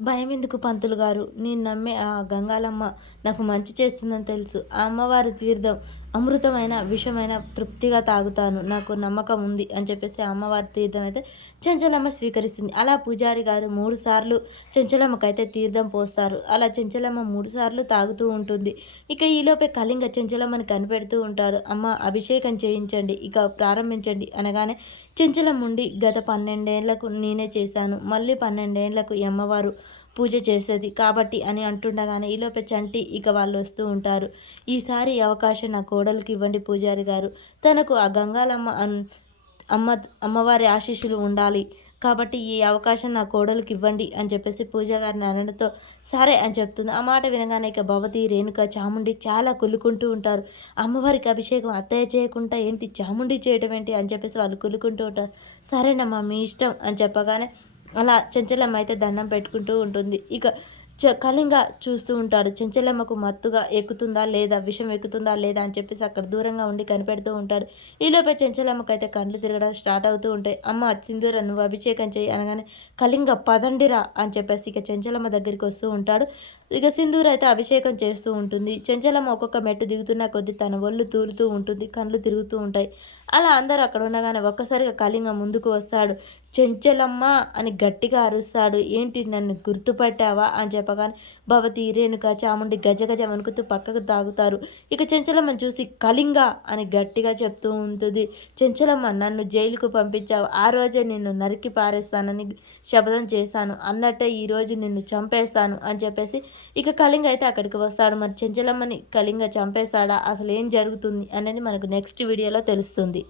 భయమెందుకు పంతులు గారు, నేను నమ్మే ఆ గంగాలమ్మ నాకు మంచి చేస్తుందని తెలుసు. ఆ అమ్మవారి తీర్థం అమృతమైన, విషమైన తృప్తిగా తాగుతాను. నాకు నమ్మకం ఉంది అని చెప్పేసి ఆ అమ్మవారి తీర్థం అయితే చెంచలమ్మ స్వీకరిస్తుంది. అలా పూజారి గారు 3 సార్లు చెంచలమ్మకైతే తీర్థం పోస్తారు. అలా చెంచలమ్మ 3 సార్లు తాగుతూ ఉంటుంది. ఇక ఈలోపే కళింగ చెంచలమ్మని కనిపెడుతూ ఉంటారు. అమ్మ అభిషేకం చేయించండి, ఇక ప్రారంభించండి అనగానే చెంచలమ్మ ఉండి గత 12 ఏళ్లకు నేనే చేశాను. మళ్ళీ 12 ఏళ్లకు ఈ అమ్మవారు పూజ చేసేది కాబట్టి అని అంటుండగానే ఈలోపే చంటి ఇక వాళ్ళు వస్తూ ఉంటారు. ఈసారి ఈ అవకాశం నా కోడలికి ఇవ్వండి పూజారి గారు. తనకు ఆ గంగాలమ్మ అమ్మ అమ్మవారి ఆశీస్సులు ఉండాలి. కాబట్టి ఈ అవకాశం నా కోడలికి ఇవ్వండి అని చెప్పేసి పూజ గారిని అనడంతో సరే అని చెప్తుంది. ఆ మాట వినగానే ఇక భవతి, రేణుక, చాముండి చాలా కుళ్ళుకుంటూ ఉంటారు. అమ్మవారికి అభిషేకం అత్తయ్య చేయకుండా ఏంటి చాముండి చేయడం ఏంటి అని చెప్పేసి వాళ్ళు కుళ్ళుకుంటూ ఉంటారు. సరేనమ్మా మీ ఇష్టం అని చెప్పగానే అలా చెంచలమ్మ అయితే దండం పెట్టుకుంటూ ఉంటుంది. ఇక కళింగ చూస్తూ ఉంటాడు. చెంచలమ్మకు మత్తుగా ఎక్కుతుందా లేదా, విషం ఎక్కుతుందా లేదా అని చెప్పేసి అక్కడ దూరంగా ఉండి కనిపెడుతూ ఉంటాడు. ఈలోపే చెంచలమ్మకైతే కళ్ళు తిరగడం స్టార్ట్ అవుతూ ఉంటాయి. అమ్మ సింధూర నువ్వు అభిషేకం చేయి అనగానే కళింగ పదండిరా అని చెప్పేసి ఇక చెంచలమ్మ దగ్గరికి వస్తూ ఉంటాడు. ఇక సింధూర అయితే అభిషేకం చేస్తూ ఉంటుంది. చెంచలమ్మ ఒక్కొక్క మెట్టు దిగుతున్న కొద్దీ తన ఒళ్ళు తూలుతూ ఉంటుంది, కళ్ళు తిరుగుతూ ఉంటాయి. అలా అందరూ అక్కడ ఉండగానే ఒక్కసారిగా కళింగ ముందుకు వస్తాడు. చెంచలమ్మ అని గట్టిగా అరుస్తాడు. ఏంటి నన్ను గుర్తుపట్టావా అని చెప్పగానే భవతి, రేణుక, చాముండి గజగజ వణుకుతూ పక్కకు తాగుతారు. ఇక చెంచలమ్మని చూసి కళింగ అని గట్టిగా చెప్తూ ఉంటుంది. చెంచలమ్మ నన్ను జైలుకు పంపించావు, ఆ రోజే నిన్ను నరికి పారేస్తానని శపథం చేశాను, అన్నట్టే ఈరోజు నిన్ను చంపేస్తాను అని చెప్పేసి ఇక కళింగ అయితే అక్కడికి వస్తాడు. మరి చెంచలమ్మని కళింగ చంపేశాడా, అసలు ఏం జరుగుతుంది అనేది మనకు నెక్స్ట్ వీడియోలో తెలుస్తుంది.